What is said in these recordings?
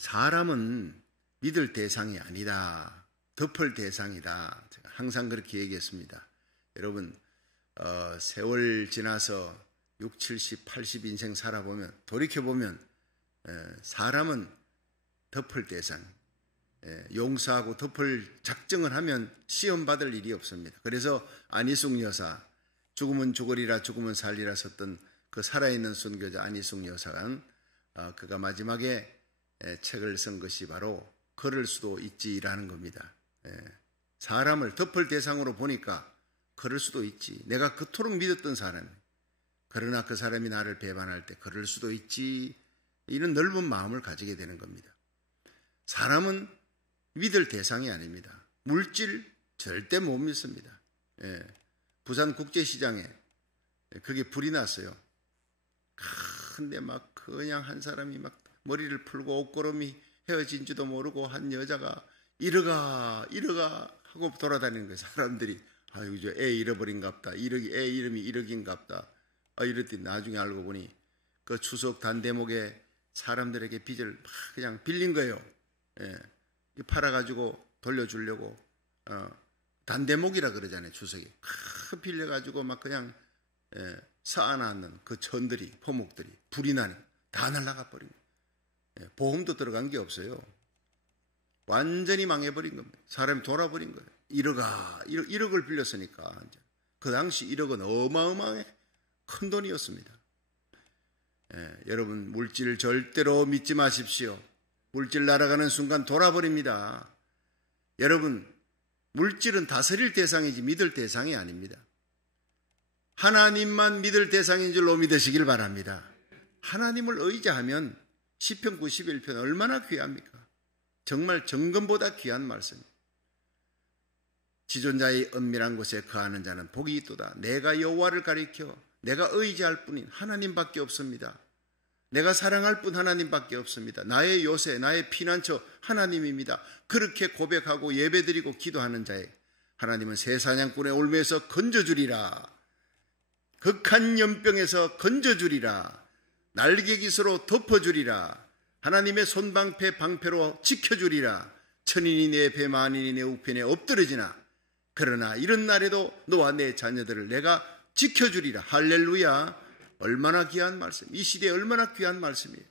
사람은 믿을 대상이 아니다. 덮을 대상이다. 제가 항상 그렇게 얘기했습니다. 여러분, 세월 지나서 6, 70, 80 인생 살아보면, 돌이켜보면 사람은 덮을 대상, 용서하고 덮을 작정을 하면 시험받을 일이 없습니다. 그래서 안희숙 여사, 죽으면 죽으리라 죽으면 살리라 썼던 그 살아있는 순교자 안희숙 여사가 그가 마지막에 책을 쓴 것이 바로 그럴 수도 있지라는 겁니다. 사람을 덮을 대상으로 보니까 그럴 수도 있지. 내가 그토록 믿었던 사람, 그러나 그 사람이 나를 배반할 때 그럴 수도 있지. 이런 넓은 마음을 가지게 되는 겁니다. 사람은 믿을 대상이 아닙니다. 물질 절대 못 믿습니다. 부산 국제시장에 그게 불이 났어요. 근데 막 그냥 한 사람이 막 머리를 풀고 옷걸음이 헤어진지도 모르고 한 여자가 이러가 하고 돌아다니는 거예요. 사람들이 아이고 저 애 잃어버린갑다. 애 이름이 이러긴갑다. 이랬더니 나중에 알고 보니 그 추석 단대목에 사람들에게 빚을 막 그냥 빌린 거예요. 팔아가지고 돌려주려고 단대목이라 그러잖아요. 추석에 빌려가지고 막 그냥 쌓아놨는 그 천들이 포목들이 불이 나니 다 날아가 버린 거예요. 보험도 들어간 게 없어요. 완전히 망해버린 겁니다. 사람이 돌아버린 거예요. 1억을 빌렸으니까 그 당시 1억은 어마어마하게 큰 돈이었습니다. 여러분 물질 절대로 믿지 마십시오. 물질 날아가는 순간 돌아버립니다. 여러분 물질은 다스릴 대상이지 믿을 대상이 아닙니다. 하나님만 믿을 대상인 줄로 믿으시길 바랍니다. 하나님을 의지하면 시편 91편 얼마나 귀합니까? 정말 정금보다 귀한 말씀입니다. 지존자의 은밀한 곳에 거하는 자는 복이 있도다. 내가 여호와를 가리켜 내가 의지할 뿐인 하나님밖에 없습니다. 내가 사랑할 뿐 하나님밖에 없습니다. 나의 요새, 나의 피난처 하나님입니다. 그렇게 고백하고 예배드리고 기도하는 자에 하나님은 새 사냥꾼의 올무에서 건져주리라. 극한 연병에서 건져주리라. 날개깃으로 덮어주리라. 하나님의 손방패 방패로 지켜주리라. 천인이 내 배 만인이 내 우편에 엎드러지나 그러나 이런 날에도 너와 내 자녀들을 내가 지켜주리라. 할렐루야. 얼마나 귀한 말씀. 이 시대에 얼마나 귀한 말씀이에요.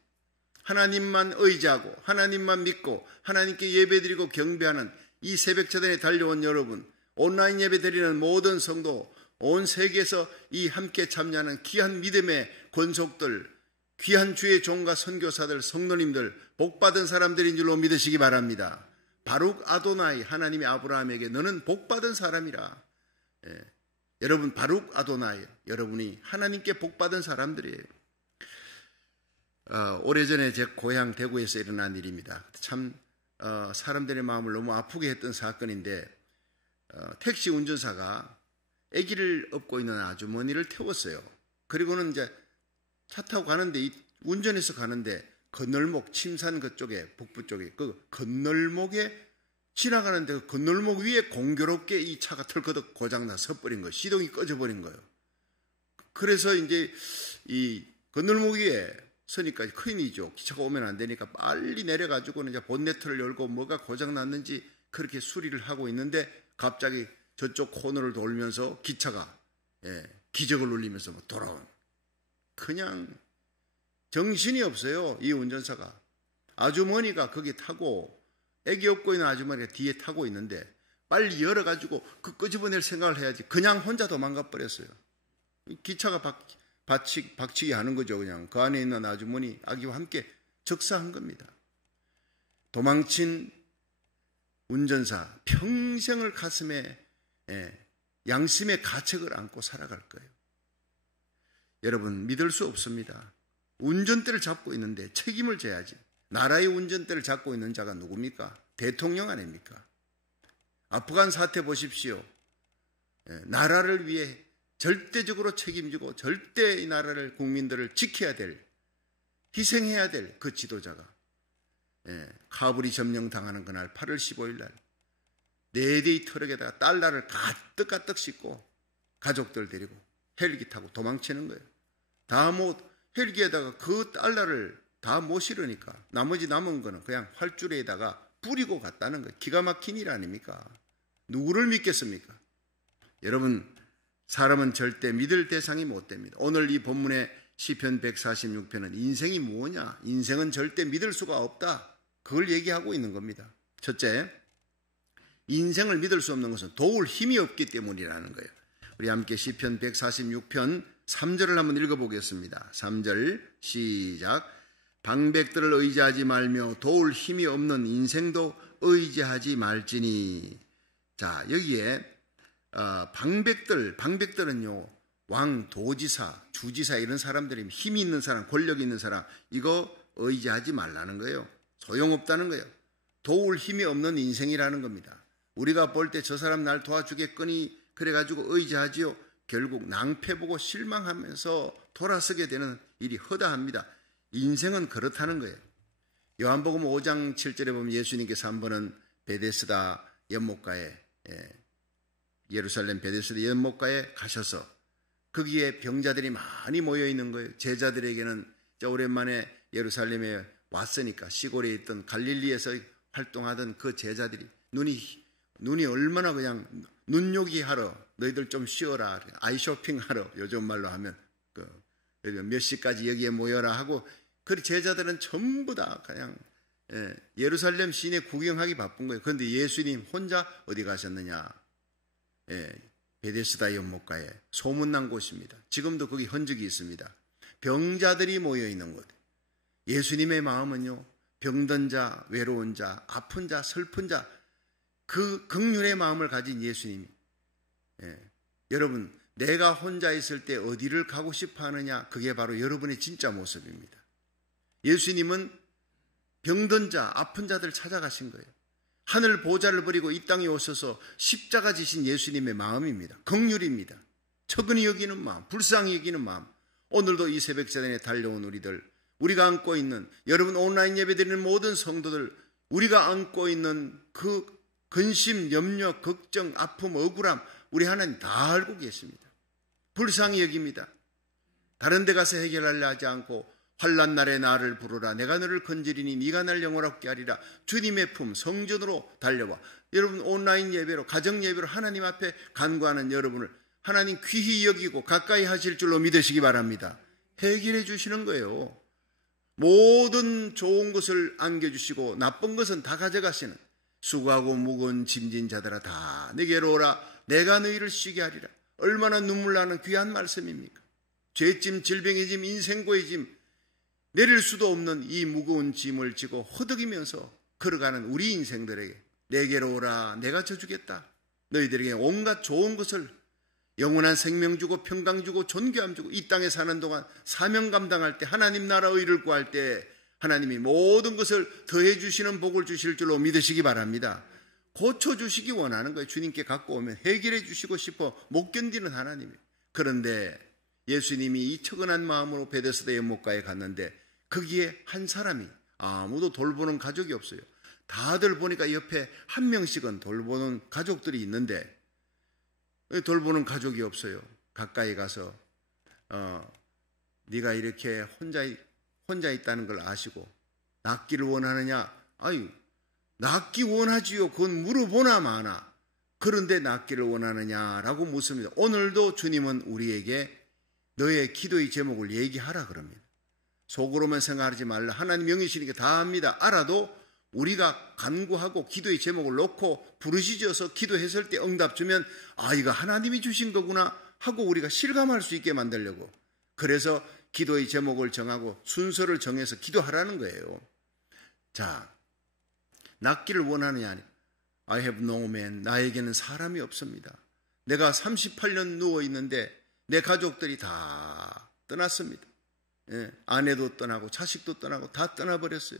하나님만 의지하고 하나님만 믿고 하나님께 예배드리고 경배하는 이 새벽자단에 달려온 여러분, 온라인 예배드리는 모든 성도, 온 세계에서 이 함께 참여하는 귀한 믿음의 권속들, 귀한 주의 종과 선교사들, 성도님들, 복받은 사람들인 줄로 믿으시기 바랍니다. 바룩 아도나이, 하나님이 아브라함에게 너는 복받은 사람이라. 여러분 바룩 아도나이, 여러분이 하나님께 복받은 사람들이에요. 오래전에 제 고향 대구에서 일어난 일입니다. 참 사람들의 마음을 너무 아프게 했던 사건인데 택시 운전사가 아기를 업고 있는 아주머니를 태웠어요. 그리고는 이제 차 타고 가는데 운전해서 가는데 건널목 침산 그쪽에 북부 쪽에 그 건널목에 지나가는데 그 건널목 위에 공교롭게 이 차가 털커덕 고장나 서버린 거예요. 시동이 꺼져버린 거예요. 그래서 이제 이 건널목 위에 서니까 큰일이죠. 기차가 오면 안 되니까 빨리 내려가지고는 이제 본네트를 열고 뭐가 고장났는지 그렇게 수리를 하고 있는데 갑자기 저쪽 코너를 돌면서 기차가 기적을 울리면서 뭐 돌아온. 그냥 정신이 없어요. 이 운전사가. 아주머니가 거기 타고 애기 업고 있는 아주머니가 뒤에 타고 있는데 빨리 열어가지고 그 끄집어낼 생각을 해야지. 그냥 혼자 도망가 버렸어요. 기차가 박치기 하는 거죠. 그냥 그 안에 있는 아주머니 아기와 함께 적사한 겁니다. 도망친 운전사 평생을 가슴에 양심의 가책을 안고 살아갈 거예요. 여러분 믿을 수 없습니다. 운전대를 잡고 있는데 책임을 져야지. 나라의 운전대를 잡고 있는 자가 누굽니까? 대통령 아닙니까? 아프간 사태 보십시오. 나라를 위해 절대적으로 책임지고 절대 이 나라를 국민들을 지켜야 될, 희생해야 될 그 지도자가 카불이 점령당하는 그날 8월 15일 날 4대의 트럭에다가 달러를 가득가득 싣고 가족들 데리고 헬기 타고 도망치는 거예요. 다 못 헬기에다가 그 달러를 다 못 실으니까 나머지 남은 거는 그냥 활주로에다가 뿌리고 갔다는 거예요. 기가 막힌 일 아닙니까? 누구를 믿겠습니까? 여러분, 사람은 절대 믿을 대상이 못 됩니다. 오늘 이 본문의 시편 146편은 인생이 뭐냐? 인생은 절대 믿을 수가 없다. 그걸 얘기하고 있는 겁니다. 첫째, 인생을 믿을 수 없는 것은 도울 힘이 없기 때문이라는 거예요. 우리 함께 시편 146편 3절을 한번 읽어보겠습니다. 3절 시작. 방백들을 의지하지 말며 도울 힘이 없는 인생도 의지하지 말지니. 자, 여기에 방백들은요, 왕, 도지사, 주지사 이런 사람들이 힘이 있는 사람, 권력이 있는 사람, 이거 의지하지 말라는 거예요. 소용없다는 거예요. 도울 힘이 없는 인생이라는 겁니다. 우리가 볼 때 저 사람 날 도와주겠거니 그래가지고 의지하지요. 결국 낭패보고 실망하면서 돌아서게 되는 일이 허다합니다. 인생은 그렇다는 거예요. 요한복음 5장 7절에 보면 예수님께서 한 번은 베데스다 연못가에, 예루살렘 베데스다 연못가에 가셔서 거기에 병자들이 많이 모여 있는 거예요. 제자들에게는 오랜만에 예루살렘에 왔으니까 시골에 있던 갈릴리에서 활동하던 그 제자들이 눈이 얼마나 그냥 눈요기 하러 너희들 좀 쉬어라, 아이 쇼핑하러 요즘 말로 하면 몇 시까지 여기에 모여라 하고, 그 제자들은 전부 다 그냥 예루살렘 시내 구경하기 바쁜 거예요. 그런데 예수님 혼자 어디 가셨느냐? 베데스다 연못가에 소문난 곳입니다. 지금도 거기 흔적이 있습니다. 병자들이 모여 있는 곳. 예수님의 마음은요, 병든 자, 외로운 자, 아픈 자, 슬픈 자, 그 긍휼의 마음을 가진 예수님이, 여러분, 내가 혼자 있을 때 어디를 가고 싶어 하느냐? 그게 바로 여러분의 진짜 모습입니다. 예수님은 병든 자, 아픈 자들 찾아가신 거예요. 하늘 보좌를 버리고 이 땅에 오셔서 십자가 지신 예수님의 마음입니다. 긍휼입니다. 처근히 여기는 마음, 불쌍히 여기는 마음. 오늘도 이 새벽자단에 달려온 우리가 안고 있는, 여러분 온라인 예배드리는 모든 성도들, 우리가 안고 있는 그 근심, 염려, 걱정, 아픔, 억울함, 우리 하나님 다 알고 계십니다. 불쌍히 여깁니다. 다른 데 가서 해결하려 하지 않고 환난 날에 나를 부르라. 내가 너를 건지리니 네가 날 영원롭게 하리라. 주님의 품 성전으로 달려와. 여러분 온라인 예배로, 가정 예배로 하나님 앞에 간구하는 여러분을 하나님 귀히 여기고 가까이 하실 줄로 믿으시기 바랍니다. 해결해 주시는 거예요. 모든 좋은 것을 안겨주시고 나쁜 것은 다 가져가시는, 수고하고 무거운 짐진 자들아 다 내게로 오라. 내가 너희를 쉬게 하리라. 얼마나 눈물 나는 귀한 말씀입니까? 죄짐, 질병의 짐, 인생고의 짐, 내릴 수도 없는 이 무거운 짐을 지고 허덕이면서 걸어가는 우리 인생들에게 내게로 오라. 내가 져주겠다. 너희들에게 온갖 좋은 것을, 영원한 생명 주고 평강 주고 존귀함 주고, 이 땅에 사는 동안 사명 감당할 때, 하나님 나라 의를 구할 때 하나님이 모든 것을 더해 주시는 복을 주실 줄로 믿으시기 바랍니다. 고쳐주시기 원하는 거예요. 주님께 갖고 오면 해결해 주시고 싶어 못 견디는 하나님이에요. 그런데 예수님이 이 처근한 마음으로 베데스다 연못가에 갔는데 거기에 한 사람이, 아무도 돌보는 가족이 없어요. 다들 보니까 옆에 한 명씩은 돌보는 가족들이 있는데 돌보는 가족이 없어요. 가까이 가서 네가 이렇게 혼자 있다는 걸 아시고 낫기를 원하느냐? 아유, 낫기 원하지요. 그건 물어보나 마나. 그런데 낫기를 원하느냐라고 묻습니다. 오늘도 주님은 우리에게 너의 기도의 제목을 얘기하라 그럽니다. 속으로만 생각하지 말라. 하나님 영이시니까 다 압니다. 알아도 우리가 간구하고 기도의 제목을 놓고 부르짖어서 기도했을 때 응답 주면, 이거 하나님이 주신 거구나 하고 우리가 실감할 수 있게 만들려고, 그래서 기도의 제목을 정하고 순서를 정해서 기도하라는 거예요. 자, 낫기를 원하느냐? I have no man. 나에게는 사람이 없습니다. 내가 38년 누워있는데 내 가족들이 다 떠났습니다. 아내도 떠나고 자식도 떠나고 다 떠나버렸어요.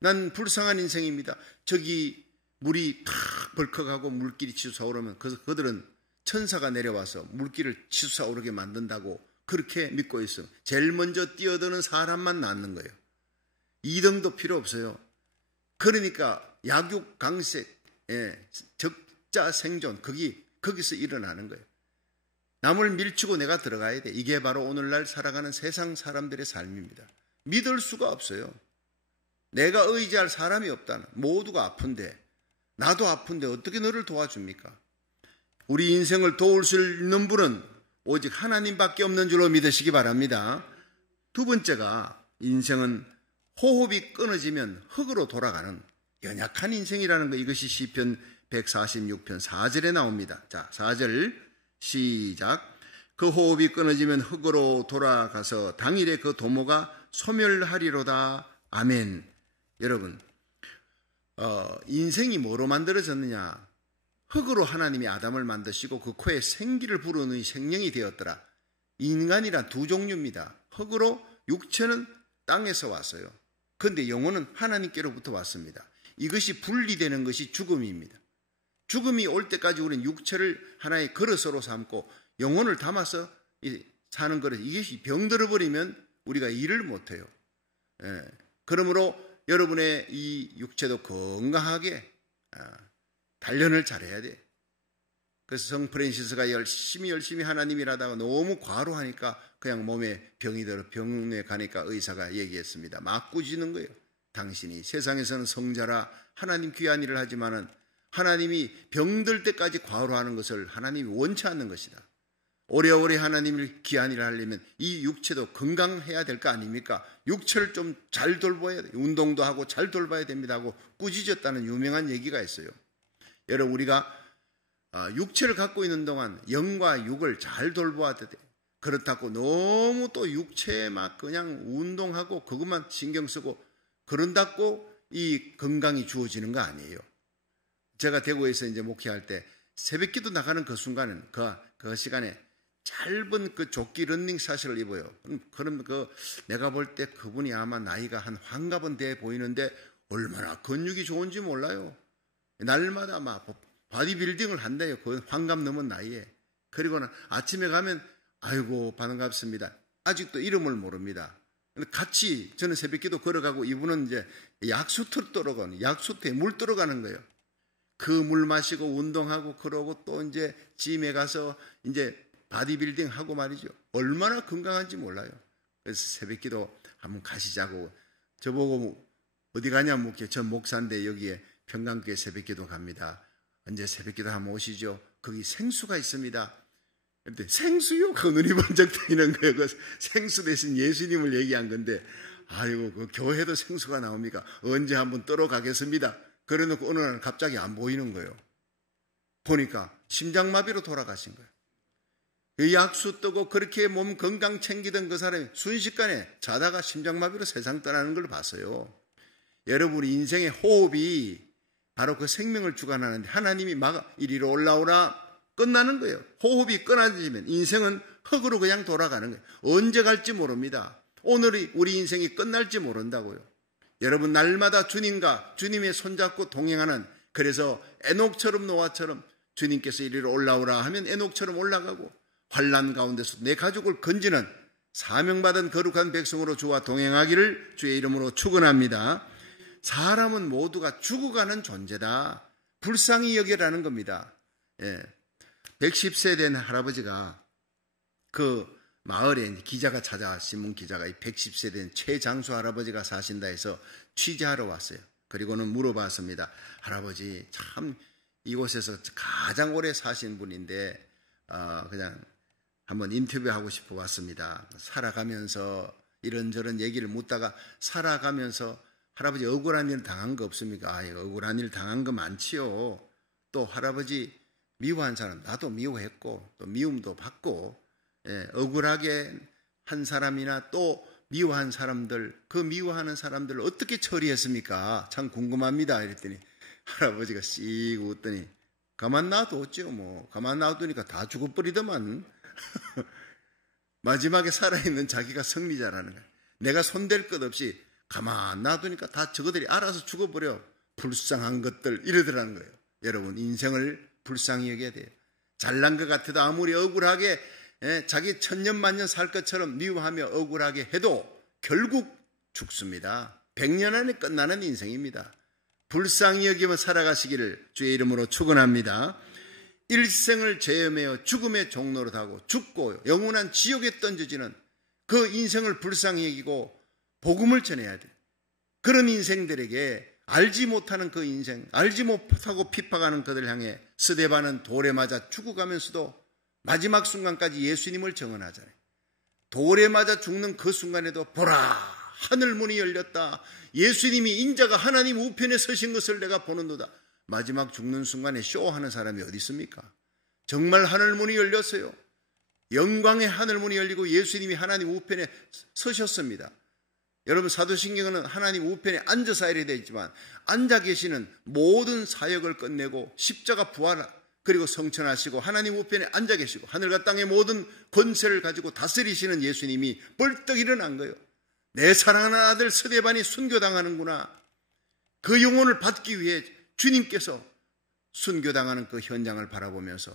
난 불쌍한 인생입니다. 저기 물이 팍 벌컥하고 물길이 치솟아오르면 그들은 천사가 내려와서 물길을 치솟아오르게 만든다고 그렇게 믿고 있어요. 제일 먼저 뛰어드는 사람만 낫는 거예요. 2등도 필요 없어요. 그러니까 약육 강색, 적자 생존, 거기서 일어나는 거예요. 남을 밀치고 내가 들어가야 돼. 이게 바로 오늘날 살아가는 세상 사람들의 삶입니다. 믿을 수가 없어요. 내가 의지할 사람이 없다는, 모두가 아픈데, 나도 아픈데 어떻게 너를 도와줍니까? 우리 인생을 도울 수 있는 분은 오직 하나님밖에 없는 줄로 믿으시기 바랍니다. 두 번째가, 인생은 호흡이 끊어지면 흙으로 돌아가는 연약한 인생이라는 거, 이것이 시편 146편 4절에 나옵니다. 자, 4절 시작. 그 호흡이 끊어지면 흙으로 돌아가서 당일에 그 도모가 소멸하리로다. 아멘. 여러분, 인생이 뭐로 만들어졌느냐? 흙으로 하나님이 아담을 만드시고 그 코에 생기를 부르는 생명이 되었더라. 인간이란 두 종류입니다. 흙으로, 육체는 땅에서 왔어요. 그런데 영혼은 하나님께로부터 왔습니다. 이것이 분리되는 것이 죽음입니다. 죽음이 올 때까지 우리는 육체를 하나의 그릇으로 삼고 영혼을 담아서 사는 그릇, 이것이 병들어 버리면 우리가 일을 못해요. 그러므로 여러분의 이 육체도 건강하게 단련을 잘해야 돼. 그래서 성 프란시스가 열심히 하나님 일하다가 너무 과로하니까 그냥 몸에 병이 들어 병원에 가니까 의사가 얘기했습니다. 막 꾸짖는 거예요. 당신이 세상에서는 성자라 하나님 귀한 일을 하지만은 하나님이 병들 때까지 과로하는 것을 하나님이 원치 않는 것이다. 오래오래 하나님을 귀한 일을 하려면 이 육체도 건강해야 될 거 아닙니까? 육체를 좀 잘 돌봐야 돼. 운동도 하고 잘 돌봐야 됩니다 하고 꾸짖었다는 유명한 얘기가 있어요. 여러분, 우리가 육체를 갖고 있는 동안 영과 육을 잘 돌봐야 돼. 그렇다고 너무 또 육체에 막 그냥 운동하고 그것만 신경 쓰고 그런다고 이 건강이 주어지는 거 아니에요. 제가 대구에서 이제 목회할 때 새벽기도 나가는 그 순간은 그 시간에 짧은 그 조끼 런닝샷을 입어요. 그럼 내가 볼 때 그분이 아마 나이가 한 환갑은 돼 보이는데 얼마나 근육이 좋은지 몰라요. 날마다 막 바디빌딩을 한대요. 그 환갑 넘은 나이에. 그리고는 아침에 가면 아이고 반갑습니다. 아직도 이름을 모릅니다. 같이 저는 새벽기도 걸어가고 이분은 이제 약수터로 들어가는, 약수터에 물 들어가는 거예요. 그 물 마시고 운동하고 그러고 또 이제 짐에 가서 이제 바디빌딩 하고 말이죠. 얼마나 건강한지 몰라요. 그래서 새벽기도 한번 가시자고 저보고 어디 가냐 묻게 전 목사인데 여기에 평강교회 새벽기도 갑니다. 언제 새벽기도 한번 오시죠. 거기 생수가 있습니다. 근데 생수요? 그 눈이 번쩍 뜨이는 거예요. 그 생수 대신 예수님을 얘기한 건데 아이고 그 교회도 생수가 나옵니까? 언제 한번 떨어 가겠습니다. 그래놓고 어느 날 갑자기 안 보이는 거예요. 보니까 심장마비로 돌아가신 거예요. 약수 뜨고 그렇게 몸 건강 챙기던 그 사람이 순식간에 자다가 심장마비로 세상 떠나는 걸 봤어요. 여러분, 인생의 호흡이 바로 그 생명을 주관하는데 하나님이 이리로 올라오라 끝나는 거예요. 호흡이 끊어지면 인생은 흙으로 그냥 돌아가는 거예요. 언제 갈지 모릅니다. 오늘이 우리 인생이 끝날지 모른다고요. 여러분, 날마다 주님과 주님의 손잡고 동행하는, 그래서 에녹처럼 노아처럼 주님께서 이리로 올라오라 하면 에녹처럼 올라가고 환난 가운데서 내 가족을 건지는 사명받은 거룩한 백성으로 주와 동행하기를 주의 이름으로 축원합니다. 사람은 모두가 죽어가는 존재다. 불쌍히 여기라는 겁니다. 110세 된 할아버지가 그 마을에 기자가 찾아와, 신문 기자가 110세 된 최장수 할아버지가 사신다 해서 취재하러 왔어요. 그리고는 물어봤습니다. 할아버지, 참 이곳에서 가장 오래 사신 분인데 그냥 한번 인터뷰하고 싶어 왔습니다. 살아가면서 이런저런 얘기를 묻다가 살아가면서 할아버지 억울한 일 당한 거 없습니까? 억울한 일 당한 거 많지요. 또 할아버지 미워한 사람, 나도 미워했고 또 미움도 받고, 억울하게 한 사람이나 또 미워한 사람들, 그 미워하는 사람들을 어떻게 처리했습니까? 참 궁금합니다. 이랬더니 할아버지가 씩 웃더니 가만 놔뒀죠. 뭐 가만 놔두니까 다 죽어버리더만. 마지막에 살아있는 자기가 승리자라는 거예요. 내가 손댈 것 없이 가만 놔두니까 다 저거들이 알아서 죽어버려. 불쌍한 것들, 이러더라는 거예요. 여러분, 인생을 불쌍히 여겨야 돼요. 잘난 것 같아도 아무리 억울하게 자기 천년만년 살 것처럼 미워하며 억울하게 해도 결국 죽습니다. 100년 안에 끝나는 인생입니다. 불쌍히 여기며 살아가시기를 주의 이름으로 축원합니다. 일생을 죄매어 죽음의 종로로 하고 죽고 영원한 지옥에 던져지는 그 인생을 불쌍히 여기고 복음을 전해야 돼. 그런 인생들에게 알지 못하는 그 인생, 알지 못하고 핍박하는 그들을 향해 스데반은 돌에 맞아 죽어가면서도 마지막 순간까지 예수님을 증언하잖아요. 돌에 맞아 죽는 그 순간에도 보라, 하늘문이 열렸다. 예수님이 인자가 하나님 우편에 서신 것을 내가 보는도다. 마지막 죽는 순간에 쇼하는 사람이 어디 있습니까? 정말 하늘문이 열렸어요. 영광의 하늘문이 열리고 예수님이 하나님 우편에 서셨습니다. 여러분, 사도신경은 하나님 우편에 앉아서 이렇게 되어 있지만 앉아 계시는 모든 사역을 끝내고 십자가 부활 그리고 성천하시고 하나님 우편에 앉아 계시고 하늘과 땅의 모든 권세를 가지고 다스리시는 예수님이 벌떡 일어난 거예요. 내 사랑하는 아들 스데반이 순교당하는구나. 그 영혼을 받기 위해 주님께서 순교당하는 그 현장을 바라보면서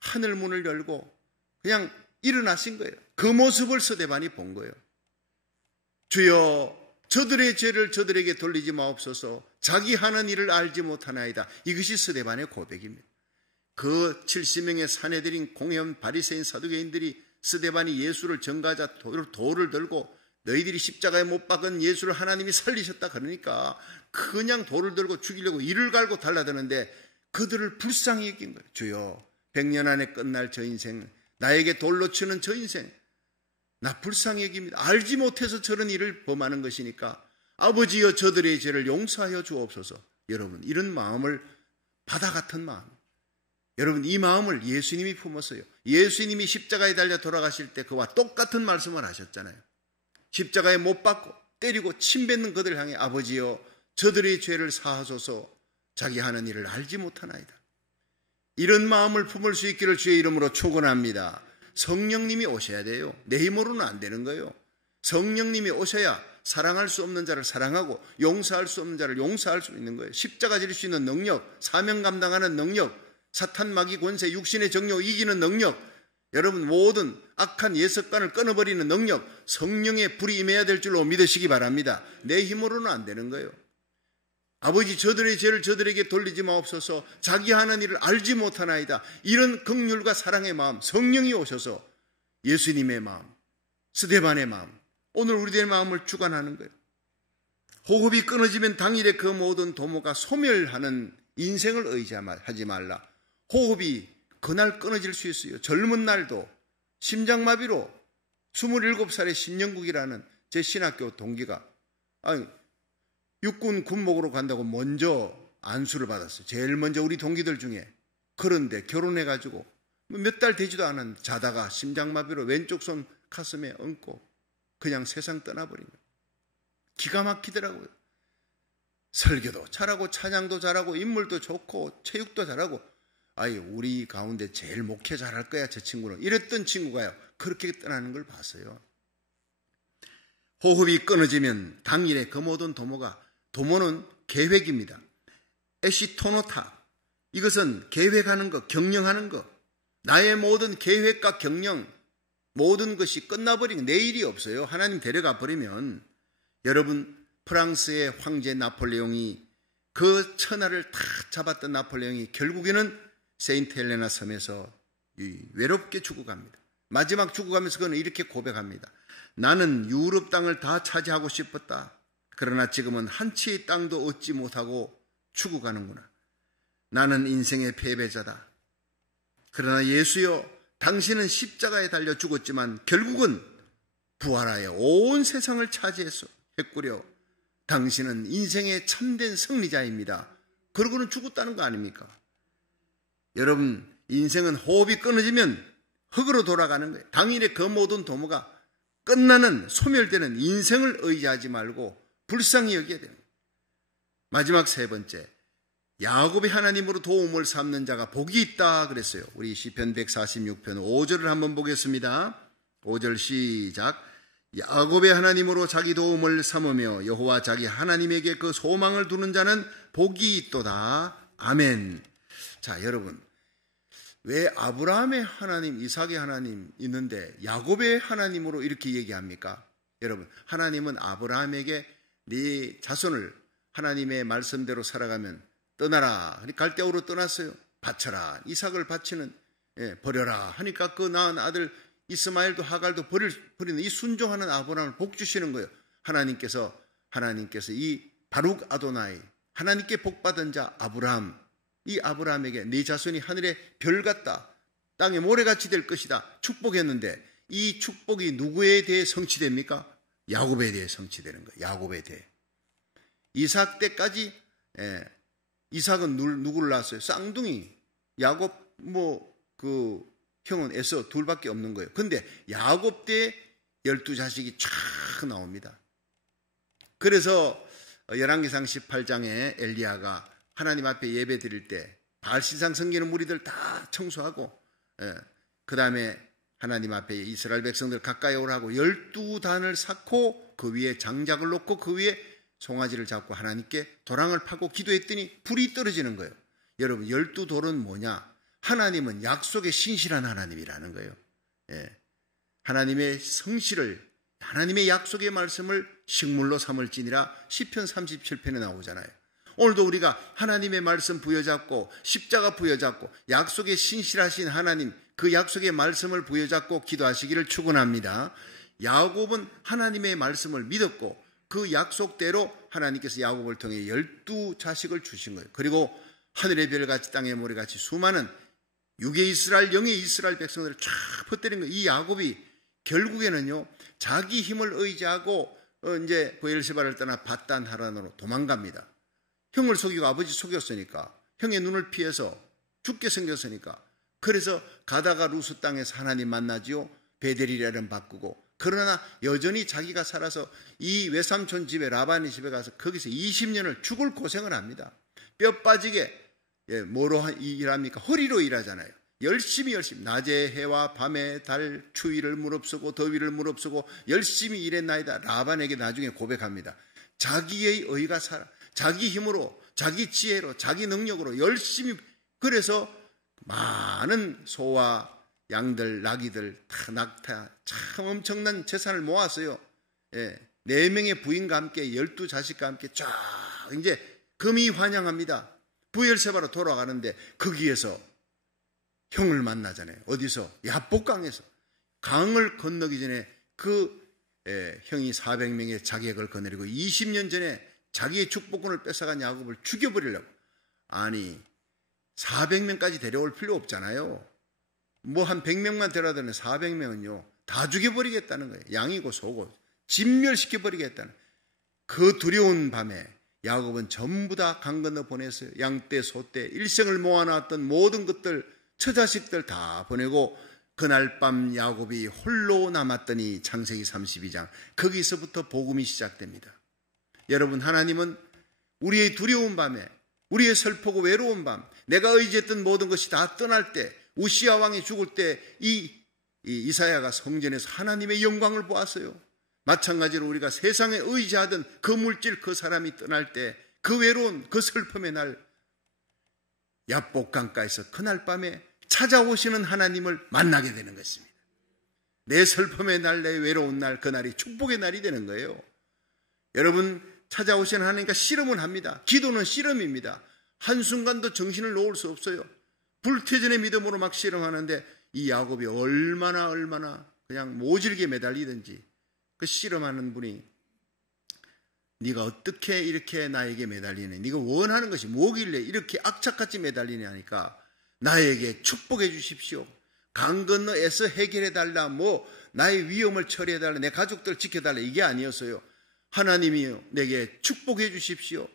하늘문을 열고 그냥 일어나신 거예요. 그 모습을 스데반이 본 거예요. 주여, 저들의 죄를 저들에게 돌리지 마옵소서. 자기 하는 일을 알지 못하나이다. 이것이 스데반의 고백입니다. 그 70명의 사내들인 공회원 바리새인 사두개인들이 스데반이 예수를 전가하자 돌을 들고 너희들이 십자가에 못 박은 예수를 하나님이 살리셨다 그러니까 그냥 돌을 들고 죽이려고 이를 갈고 달라드는데 그들을 불쌍히 여긴 거예요. 주여, 100년 안에 끝날 저 인생, 나에게 돌로 치는 저 인생 나 불쌍히 여깁니다. 알지 못해서 저런 일을 범하는 것이니까 아버지여 저들의 죄를 용서하여 주옵소서. 여러분, 이런 마음을 바다 같은 마음, 여러분, 이 마음을 예수님이 품었어요. 예수님이 십자가에 달려 돌아가실 때 그와 똑같은 말씀을 하셨잖아요. 십자가에 못 박고 때리고 침뱉는 그들을 향해 아버지여 저들의 죄를 사하소서. 자기 하는 일을 알지 못하나이다. 이런 마음을 품을 수 있기를 주의 이름으로 축원합니다. 성령님이 오셔야 돼요. 내 힘으로는 안 되는 거예요. 성령님이 오셔야 사랑할 수 없는 자를 사랑하고 용서할 수 없는 자를 용서할 수 있는 거예요. 십자가 질 수 있는 능력, 사명 감당하는 능력, 사탄 마귀 권세, 육신의 정욕 이기는 능력, 여러분 모든 악한 예습관을 끊어버리는 능력, 성령의 불이 임해야 될 줄로 믿으시기 바랍니다. 내 힘으로는 안 되는 거예요. 아버지 저들의 죄를 저들에게 돌리지 마옵소서. 자기 하는 일을 알지 못하나이다. 이런 긍휼과 사랑의 마음, 성령이 오셔서 예수님의 마음, 스데반의 마음, 오늘 우리들의 마음을 주관하는 거예요. 호흡이 끊어지면 당일에 그 모든 도모가 소멸하는 인생을 의지하지 말라. 호흡이 그날 끊어질 수 있어요. 젊은 날도 심장마비로 27살의 신영국이라는 제 신학교 동기가 육군 군목으로 간다고 먼저 안수를 받았어요. 제일 먼저 우리 동기들 중에. 그런데 결혼해가지고 몇 달 되지도 않은 자다가 심장마비로 왼쪽 손 가슴에 얹고 그냥 세상 떠나버린 거예요. 기가 막히더라고요. 설교도 잘하고 찬양도 잘하고 인물도 좋고 체육도 잘하고 우리 가운데 제일 목회 잘할 거야 저 친구는. 이랬던 친구가요. 그렇게 떠나는 걸 봤어요. 호흡이 끊어지면 당일에 그 모든 도모는 계획입니다. 에시토노타, 이것은 계획하는 것, 경영하는 것. 나의 모든 계획과 경영, 모든 것이 끝나버리고 내일이 없어요. 하나님 데려가 버리면. 여러분, 프랑스의 황제 나폴레옹이 그 천하를 다 잡았던 나폴레옹이 결국에는 세인트 헬레나 섬에서 외롭게 죽어갑니다. 마지막 죽어가면서 그는 이렇게 고백합니다. 나는 유럽 땅을 다 차지하고 싶었다. 그러나 지금은 한 채의 땅도 얻지 못하고 죽어가는구나. 나는 인생의 패배자다. 그러나 예수여, 당신은 십자가에 달려 죽었지만 결국은 부활하여 온 세상을 차지했구려. 당신은 인생의 참된 승리자입니다. 그러고는 죽었다는 거 아닙니까? 여러분, 인생은 호흡이 끊어지면 흙으로 돌아가는 거예요. 당일에 그 모든 도모가 끝나는, 소멸되는 인생을 의지하지 말고 불쌍히 여겨야 됩니다. 마지막 세 번째, 야곱의 하나님으로 도움을 삼는 자가 복이 있다 그랬어요. 우리 시편 146편 5절을 한번 보겠습니다. 5절 시작. 야곱의 하나님으로 자기 도움을 삼으며 여호와 자기 하나님에게 그 소망을 두는 자는 복이 있도다. 아멘. 자, 여러분, 왜 아브라함의 하나님, 이삭의 하나님 있는데 야곱의 하나님으로 이렇게 얘기합니까? 여러분, 하나님은 아브라함에게 네 자손을 하나님의 말씀대로 살아가면 떠나라. 갈대아우로 떠났어요. 바쳐라. 이삭을 바치는, 버려라 하니까 그 낳은 아들 이스마엘도 하갈도 버리는 이 순종하는 아브라함을 복 주시는 거예요. 하나님께서 이 바룩 아도나이, 하나님께 복받은 자 아브라함, 이 아브라함에게 네 자손이 하늘의 별 같다, 땅의 모래같이 될 것이다 축복했는데, 이 축복이 누구에 대해 성취됩니까? 야곱에 대해 성취되는 거예요. 야곱에 대해. 이삭 때까지 이삭은 누구를 낳았어요? 쌍둥이. 야곱 그 형은 에서 둘밖에 없는 거예요. 근데 야곱 때 12자식이 쫙 나옵니다. 그래서 열왕기상 18장에 엘리야가 하나님 앞에 예배 드릴 때 바알신상 섬기는 무리들 다 청소하고, 그 다음에 하나님 앞에 이스라엘 백성들 가까이 오라고 12단을 쌓고 그 위에 장작을 놓고 그 위에 송아지를 잡고 하나님께 도랑을 파고 기도했더니 불이 떨어지는 거예요. 여러분, 12돌은 뭐냐? 하나님은 약속의 신실한 하나님이라는 거예요. 하나님의 성실을, 하나님의 약속의 말씀을 식물로 삼을지니라 시편 37편에 나오잖아요. 오늘도 우리가 하나님의 말씀 부여잡고 십자가 부여잡고 약속의 신실하신 하나님, 그 약속의 말씀을 부여잡고 기도하시기를 축원합니다. 야곱은 하나님의 말씀을 믿었고 그 약속대로 하나님께서 야곱을 통해 12자식을 주신 거예요. 그리고 하늘의 별같이 땅의 모래같이 수많은 육의 이스라엘, 영의 이스라엘 백성들을 쫙 퍼뜨린 거예요. 이 야곱이 결국에는요, 자기 힘을 의지하고 이제 브엘세바를 떠나 밧단 하란으로 도망갑니다. 형을 속이고 아버지 속였으니까, 형의 눈을 피해서 죽게 생겼으니까. 그래서 가다가 루스 땅에서 하나님 만나지요. 베델이라는 바꾸고. 그러나 여전히 자기가 살아서 이 외삼촌 집에, 라반의 집에 가서 거기서 20년을 죽을 고생을 합니다. 뼈 빠지게. 뭐로 일합니까? 허리로 일하잖아요. 열심히 낮에 해와 밤에 달 추위를 무릅쓰고 더위를 무릅쓰고 열심히 일했나이다. 라반에게 나중에 고백합니다. 자기의 의가 살아, 자기 힘으로, 자기 지혜로, 자기 능력으로 열심히, 그래서 많은 소와 양들, 나귀들, 낙타, 참 엄청난 재산을 모았어요. 4명의 부인과 함께 12자식과 함께 쫙 이제 금이 환영합니다. 브엘세바로 돌아가는데 거기에서 형을 만나잖아요. 어디서? 야복강에서. 강을 건너기 전에 형이 400명의 자객을 거느리고 20년 전에 자기의 축복권을 뺏어간 야곱을 죽여버리려고. 아니, 400명까지 데려올 필요 없잖아요. 뭐 한 100명만 데려다는 400명은요 다 죽여버리겠다는 거예요. 양이고 소고 진멸시켜버리겠다는. 그 두려운 밤에 야곱은 전부 다 강 건너 보냈어요. 양떼, 소떼, 일생을 모아놨던 모든 것들, 처자식들 다 보내고 그날 밤 야곱이 홀로 남았더니 창세기 32장, 거기서부터 복음이 시작됩니다. 여러분, 하나님은 우리의 두려운 밤에, 우리의 슬프고 외로운 밤, 내가 의지했던 모든 것이 다 떠날 때, 우시아 왕이 죽을 때 이사야가 성전에서 하나님의 영광을 보았어요. 마찬가지로 우리가 세상에 의지하던 그 물질, 그 사람이 떠날 때, 그 외로운, 그 슬픔의 날, 야복강가에서 그날 밤에 찾아오시는 하나님을 만나게 되는 것입니다. 내 슬픔의 날, 내 외로운 날, 그날이 축복의 날이 되는 거예요. 여러분, 찾아오시는 하나님과 씨름을 합니다. 기도는 씨름입니다. 한순간도 정신을 놓을 수 없어요. 불태전의 믿음으로 막 씨름하는데 이 야곱이 얼마나 그냥 모질게 매달리든지 그 씨름하는 분이, 네가 어떻게 이렇게 나에게 매달리냐, 네가 원하는 것이 뭐길래 이렇게 악착같이 매달리냐 하니까, 나에게 축복해 주십시오, 강 건너 애써 해결해 달라, 뭐 나의 위험을 처리해 달라, 내 가족들 지켜달라, 이게 아니었어요. 하나님이요, 내게 축복해 주십시오.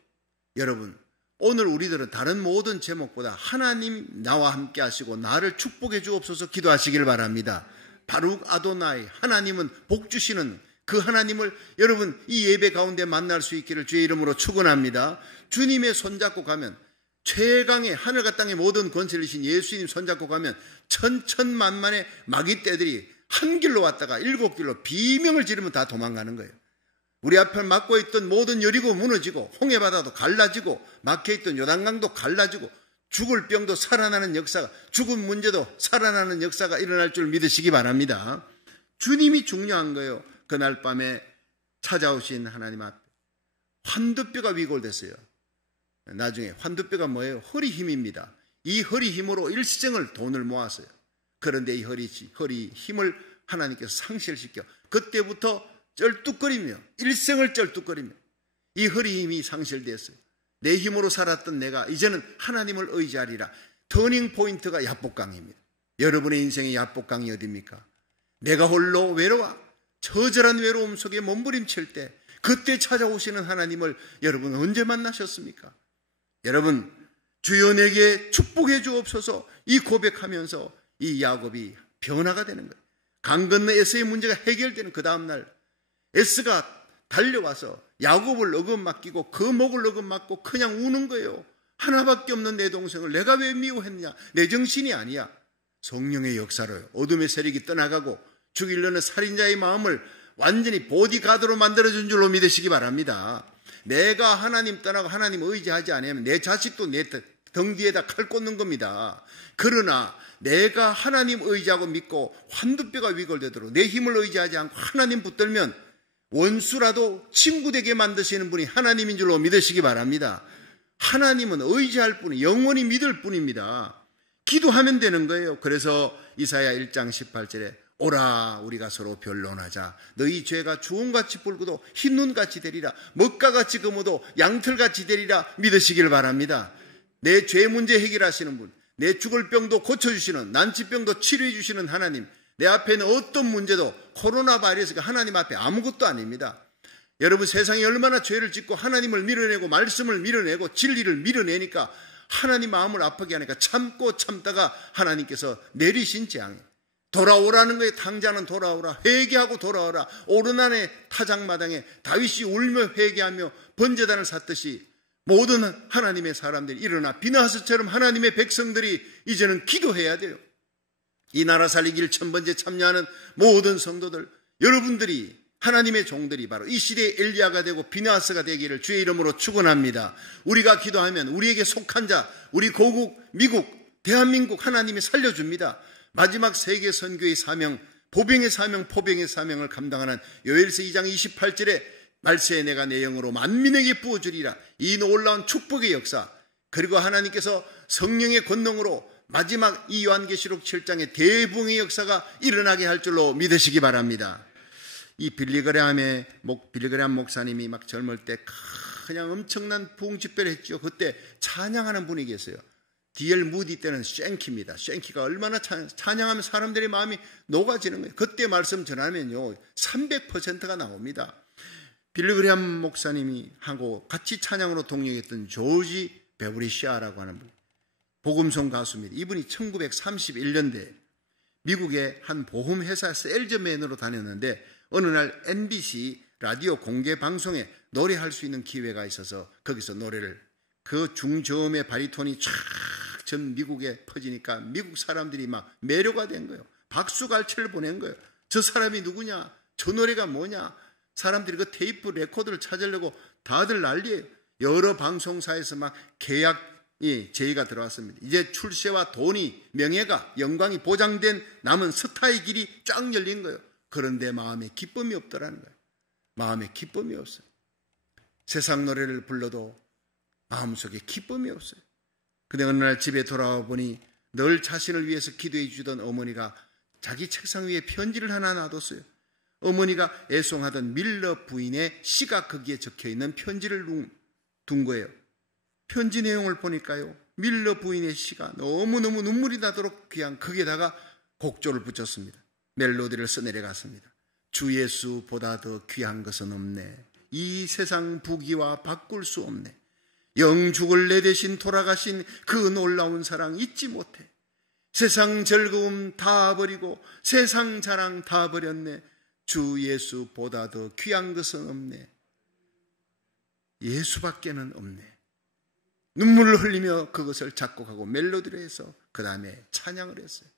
여러분, 오늘 우리들은 다른 모든 제목보다 하나님 나와 함께 하시고 나를 축복해 주옵소서 기도하시길 바랍니다. 바룩 아도나이, 하나님은 복 주시는 그 하나님을 여러분 이 예배 가운데 만날 수 있기를 주의 이름으로 축원합니다. 주님의 손잡고 가면, 최강의 하늘과 땅의 모든 권세를 주신 예수님 손잡고 가면 천천만만의 마귀떼들이 한 길로 왔다가 7길로 비명을 지르면 다 도망가는 거예요. 우리 앞에 막고 있던 모든 여리고 무너지고, 홍해바다도 갈라지고, 막혀있던 요단강도 갈라지고, 죽을 병도 살아나는 역사가, 죽은 문제도 살아나는 역사가 일어날 줄 믿으시기 바랍니다. 주님이 중요한 거예요. 그날 밤에 찾아오신 하나님 앞에 환두뼈가 위골됐어요. 나중에 환두뼈가 뭐예요? 허리 힘입니다. 이 허리 힘으로 일생을 돈을 모았어요. 그런데 이 허리 힘을 하나님께서 상실시켜 그때부터 쩔뚝거리며 일생을 쩔뚝거리며 이 허리 힘이 상실되었어요. 내 힘으로 살았던 내가 이제는 하나님을 의지하리라. 터닝 포인트가 야복강입니다. 여러분의 인생의 야복강이 어디입니까? 내가 홀로 외로워 처절한 외로움 속에 몸부림칠 때 그때 찾아오시는 하나님을 여러분 언제 만나셨습니까? 여러분, 주여 내게 축복해 주옵소서 이 고백하면서 이 야곱이 변화가 되는 거예요. 강 건너 에서의 문제가 해결되는 그 다음날 에스가 달려와서 야곱을 어금 맡기고 그 목을 어금 맡고 그냥 우는 거예요. 하나밖에 없는 내 동생을 내가 왜 미워했냐? 내 정신이 아니야. 성령의 역사로요. 어둠의 세력이 떠나가고 죽이려는 살인자의 마음을 완전히 보디가드로 만들어준 줄로 믿으시기 바랍니다. 내가 하나님 떠나고 하나님 의지하지 않으면 내 자식도 내 등 뒤에다 칼 꽂는 겁니다. 그러나 내가 하나님 의지하고 믿고 환두뼈가 위골되도록 내 힘을 의지하지 않고 하나님 붙들면 원수라도 친구 되게 만드시는 분이 하나님인 줄로 믿으시기 바랍니다. 하나님은 의지할 뿐이 영원히 믿을 뿐입니다. 기도하면 되는 거예요. 그래서 이사야 1장 18절에 오라 우리가 서로 변론하자. 너희 죄가 주홍같이 붉어도 흰눈같이 되리라. 먹가같이 검어도 양털같이 되리라. 믿으시길 바랍니다. 내 죄 문제 해결하시는 분, 내 죽을 병도 고쳐주시는, 난치병도 치료해 주시는 하나님, 내 앞에는 어떤 문제도 코로나 바이러스가 하나님 앞에 아무것도 아닙니다. 여러분, 세상이 얼마나 죄를 짓고 하나님을 밀어내고 말씀을 밀어내고 진리를 밀어내니까 하나님 마음을 아프게 하니까 참고 참다가 하나님께서 내리신 재앙, 돌아오라는 거에 당자는 돌아오라, 회개하고 돌아오라. 오르난의 타작마당에 다윗이 울며 회개하며 번제단을 샀듯이 모든 하나님의 사람들이 일어나 비나하스처럼 하나님의 백성들이 이제는 기도해야 돼요. 이 나라 살리기를 1000번째 참여하는 모든 성도들, 여러분들이 하나님의 종들이 바로 이 시대의 엘리야가 되고 비나하스가 되기를 주의 이름으로 축원합니다. 우리가 기도하면 우리에게 속한 자, 우리 고국, 미국, 대한민국 하나님이 살려줍니다. 마지막 세계 선교의 사명, 보병의 사명, 포병의 사명을 감당하는 요엘서 2장 28절에 말세에 내가 내 영으로 만민에게 부어주리라. 이 놀라운 축복의 역사, 그리고 하나님께서 성령의 권능으로 마지막 이 요한계시록 7장의 대부흥의 역사가 일어나게 할 줄로 믿으시기 바랍니다. 이 빌리그레함 목사님이 막 젊을 때 그냥 엄청난 부흥 집회를 했죠. 그때 찬양하는 분이 계세요. D.L. 무디 때는 쉔키입니다. 쉔키가 얼마나 찬양하면 사람들의 마음이 녹아지는 거예요. 그때 말씀 전하면요 300%가 나옵니다. 빌리그레함 목사님이 하고 같이 찬양으로 동역했던 조지 베브리시아라고 하는 분, 복음송 가수입니다. 이분이 1931년도에 미국의 한 보험회사에서 엘저맨으로 다녔는데 어느 날 NBC 라디오 공개 방송에 노래할 수 있는 기회가 있어서 거기서 노래를, 그 중저음의 바리톤이 쫙 전 미국에 퍼지니까 미국 사람들이 막 매료가 된 거예요. 박수갈채를 보낸 거예요. 저 사람이 누구냐? 저 노래가 뭐냐? 사람들이 그 테이프 레코드를 찾으려고 다들 난리예요. 여러 방송사에서 막 계약이 제의가 들어왔습니다. 이제 출세와 돈이, 명예가, 영광이 보장된 남은 스타의 길이 쫙 열린 거예요. 그런데 마음에 기쁨이 없더라는 거예요. 마음에 기쁨이 없어요. 세상 노래를 불러도 마음속에 기쁨이 없어요. 근데 어느 날 집에 돌아와 보니 늘 자신을 위해서 기도해 주던 어머니가 자기 책상 위에 편지를 하나 놔뒀어요. 어머니가 애송하던 밀러 부인의 시가 거기에 적혀있는 편지를 둔 거예요. 편지 내용을 보니까요, 밀러 부인의 시가 너무너무 눈물이 나도록 귀한, 거기에다가 곡조를 붙였습니다. 멜로디를 써내려갔습니다. 주 예수보다 더 귀한 것은 없네. 이 세상 부귀와 바꿀 수 없네. 영죽을 내 대신 돌아가신 그 놀라운 사랑 잊지 못해. 세상 즐거움 다 버리고 세상 자랑 다 버렸네. 주 예수보다 더 귀한 것은 없네. 예수밖에는 없네. 눈물을 흘리며 그것을 작곡하고 멜로디로 해서 그 다음에 찬양을 했어요.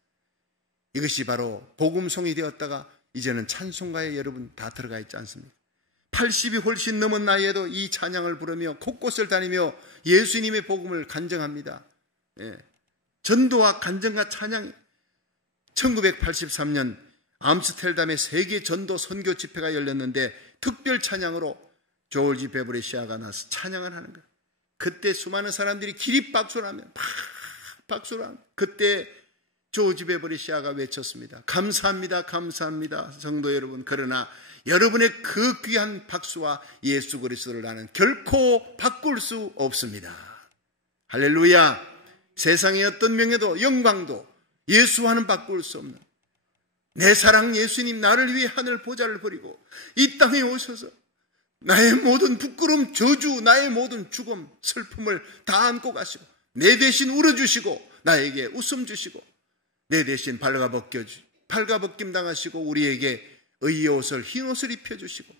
이것이 바로 복음송이 되었다가 이제는 찬송가에 여러분 다 들어가 있지 않습니까? 80이 훨씬 넘은 나이에도 이 찬양을 부르며 곳곳을 다니며 예수님의 복음을 간증합니다. 예. 전도와 간증과 찬양. 1983년 암스테르담의 세계 전도 선교 집회가 열렸는데 특별 찬양으로 조지 베브리시아가 나서 찬양을 하는 거예요. 그때 수많은 사람들이 기립박수를 하며 막 박수를 하며, 그때 조지 베버리시아가 외쳤습니다. 감사합니다. 감사합니다. 성도 여러분, 그러나 여러분의 그 귀한 박수와 예수 그리스도를 나는 결코 바꿀 수 없습니다. 할렐루야. 세상의 어떤 명예도 영광도 예수와는 바꿀 수 없는 내 사랑 예수님, 나를 위해 하늘 보좌를 버리고 이 땅에 오셔서 나의 모든 부끄러움, 저주, 나의 모든 죽음, 슬픔을 다 안고 가시고 내 대신 울어주시고 나에게 웃음 주시고 내 대신 발가벗김 당하시고 우리에게 의의 옷을, 흰 옷을 입혀주시고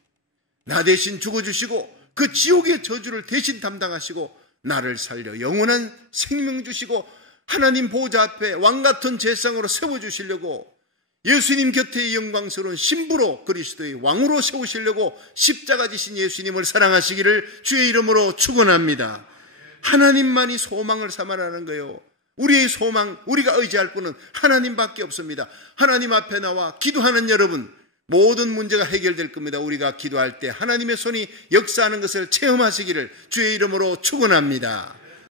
나 대신 죽어주시고 그 지옥의 저주를 대신 담당하시고 나를 살려 영원한 생명 주시고 하나님 보호자 앞에 왕같은 제상으로 세워주시려고 예수님 곁에 영광스러운 신부로 그리스도의 왕으로 세우시려고 십자가 지신 예수님을 사랑하시기를 주의 이름으로 축원합니다. 하나님만이 소망을 삼아라는 거예요. 우리의 소망, 우리가 의지할 분은 하나님밖에 없습니다. 하나님 앞에 나와 기도하는 여러분, 모든 문제가 해결될 겁니다. 우리가 기도할 때 하나님의 손이 역사하는 것을 체험하시기를 주의 이름으로 축원합니다.